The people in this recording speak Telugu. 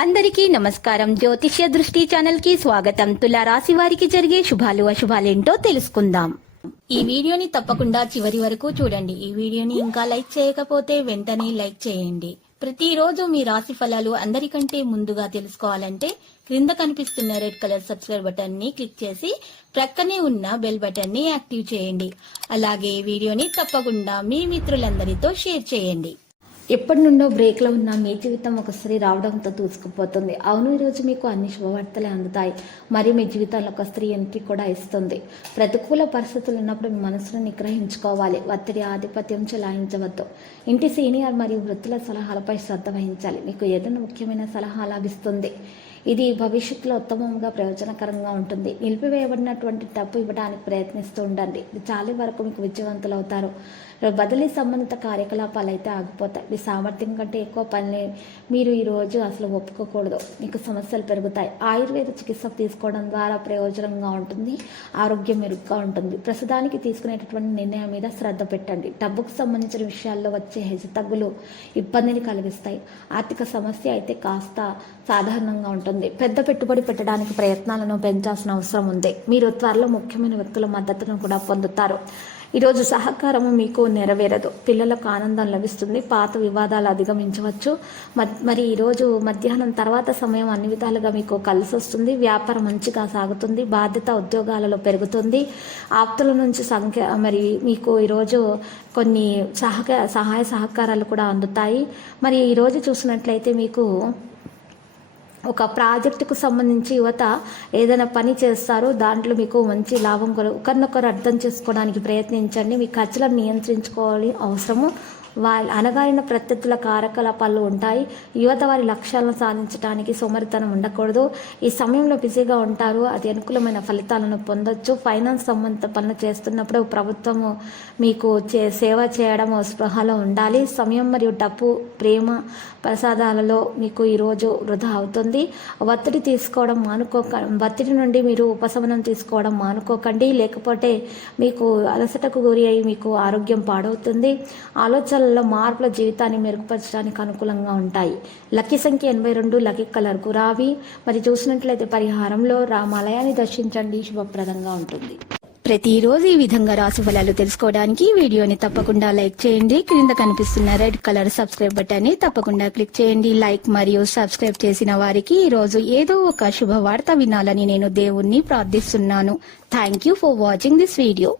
అందరికీ నమస్కారం. జ్యోతిష్య దృష్టి ఛానల్ కి స్వాగతం. తులా రాశి వారికి జరిగే శుభాలు అశుభాలేంటో తెలుసుకుందాం. ఈ వీడియోని తప్పకుండా చివరి వరకు చూడండి. ఈ వీడియోని ఇంకా లైక్ చేయకపోతే వెంటనే లైక్ చేయండి. ప్రతిరోజు మీ రాశి ఫలాలు అందరికంటే ముందుగా తెలుసుకోవాలంటే క్రింద కనిపిస్తున్న రెడ్ కలర్ సబ్స్క్రైబ్ బటన్ ని క్లిక్ చేసి ప్రక్కనే ఉన్న బెల్ బటన్ ని యాక్టివ్ చేయండి. అలాగే వీడియోని తప్పకుండా మీ మిత్రులందరితో షేర్ చేయండి. ఎప్పటి నుండో బ్రేక్లో ఉన్న మీ జీవితం ఒకసారి రావడంతో దూసుకుపోతుంది. అవును, ఈరోజు మీకు అన్ని శుభవార్తలే అందుతాయి. మరియు మీ జీవితంలో ఒక స్త్రీ ఎంట్రీ కూడా ఇస్తుంది. ప్రతికూల పరిస్థితులు ఉన్నప్పుడు మీ మనసును నిగ్రహించుకోవాలి. ఒత్తిడి ఆధిపత్యం చెలాయించవద్దు. ఇంటి సీనియర్ మరియు వృత్తుల సలహాలపై శ్రద్ధ వహించాలి. మీకు ఏదైనా ముఖ్యమైన సలహా లభిస్తుంది. ఇది భవిష్యత్తులో ఉత్తమంగా ప్రయోజనకరంగా ఉంటుంది. నిలిపివేయబడినటువంటి డబ్బు ఇవ్వడానికి ప్రయత్నిస్తూ ఉండండి. ఇది చాలా వరకు మీకు విజయవంతులు అవుతారు. బదిలీ సంబంధిత కార్యకలాపాలు అయితే ఆగిపోతాయి. మీ సామర్థ్యం కంటే ఎక్కువ పని మీరు ఈరోజు అసలు ఒప్పుకోకూడదు. మీకు సమస్యలు పెరుగుతాయి. ఆయుర్వేద చికిత్స తీసుకోవడం ద్వారా ప్రయోజనంగా ఉంటుంది. ఆరోగ్యం మెరుగ్గా ఉంటుంది. ప్రస్తుతానికి తీసుకునేటటువంటి నిర్ణయం మీద శ్రద్ధ పెట్టండి. డబ్బుకు సంబంధించిన విషయాల్లో వచ్చే హెచ్చుతగ్గులు ఇబ్బందిని కలిగిస్తాయి. ఆర్థిక సమస్య అయితే కాస్త సాధారణంగా ఉంటుంది. పెద్ద పెట్టుబడి పెట్టడానికి ప్రయత్నాలను పెంచాల్సిన అవసరం ఉంది. మీరు త్వరలో ముఖ్యమైన వ్యక్తుల మద్దతును కూడా పొందుతారు. ఈరోజు సహకారం మీకు నెరవేరదు. పిల్లలకు ఆనందం లభిస్తుంది. పాత వివాదాలు అధిగమించవచ్చు. మరి ఈరోజు మధ్యాహ్నం తర్వాత సమయం అన్ని విధాలుగా మీకు కలిసి వస్తుంది. వ్యాపారం మంచిగా సాగుతుంది. బాధ్యత ఉద్యోగాలలో పెరుగుతుంది. ఆప్తుల నుంచి మరి మీకు ఈరోజు కొన్ని సహాయ సహకారాలు కూడా అందుతాయి. మరి ఈరోజు చూసినట్లయితే మీకు ఒక ప్రాజెక్టుకు సంబంధించి యువత ఏదైనా పని చేస్తారో దాంట్లో మీకు మంచి లాభం ఒకరినొకరు అర్థం చేసుకోవడానికి ప్రయత్నించండి. మీ ఖర్చులను నియంత్రించుకోవాలి అవసరము. అనగారిన ప్రత్యర్థుల కార్యకలాపాలు ఉంటాయి. యువత వారి లక్ష్యాలను సాధించడానికి సోమరితనం ఉండకూడదు. ఈ సమయంలో బిజీగా ఉంటారు. అది అనుకూలమైన ఫలితాలను పొందొచ్చు. ఫైనాన్స్ సంబంధిత పనులు చేస్తున్నప్పుడు ప్రభుత్వము మీకు సేవ చేయడం స్పృహలో ఉండాలి. సమయం మరియు డబ్బు ప్రేమ ప్రసాదాలలో మీకు ఈరోజు వృధా అవుతుంది. ఒత్తిడి తీసుకోవడం ఒత్తిడి నుండి మీరు ఉపశమనం తీసుకోవడం మానుకోకండి. లేకపోతే మీకు అలసటకు గురి అయి మీకు ఆరోగ్యం పాడవుతుంది. ఆలోచనలలో మార్పుల జీవితాన్ని మెరుగుపరచడానికి అనుకూలంగా ఉంటాయి. లక్కీ సంఖ్య 82, లక్కీ కలర్ గులాబీ. మరి చూసినట్లయితే పరిహారంలో రామాలయాన్ని దర్శించండి. శుభప్రదంగా ఉంటుంది. ప్రతిరోజు ఈ విధంగా రాశి ఫలాలు తెలుసుకోవడానికి వీడియోని తప్పకుండా లైక్ చేయండి. క్రింద కనిపిస్తున్న రెడ్ కలర్ సబ్స్క్రైబ్ బటన్ ని తప్పకుండా క్లిక్ చేయండి. లైక్ మరియు సబ్స్క్రైబ్ చేసిన వారికి ఈ రోజు ఏదో ఒక శుభవార్త వినాలని నేను దేవుణ్ణి ప్రార్థిస్తున్నాను. Thank you for watching this video.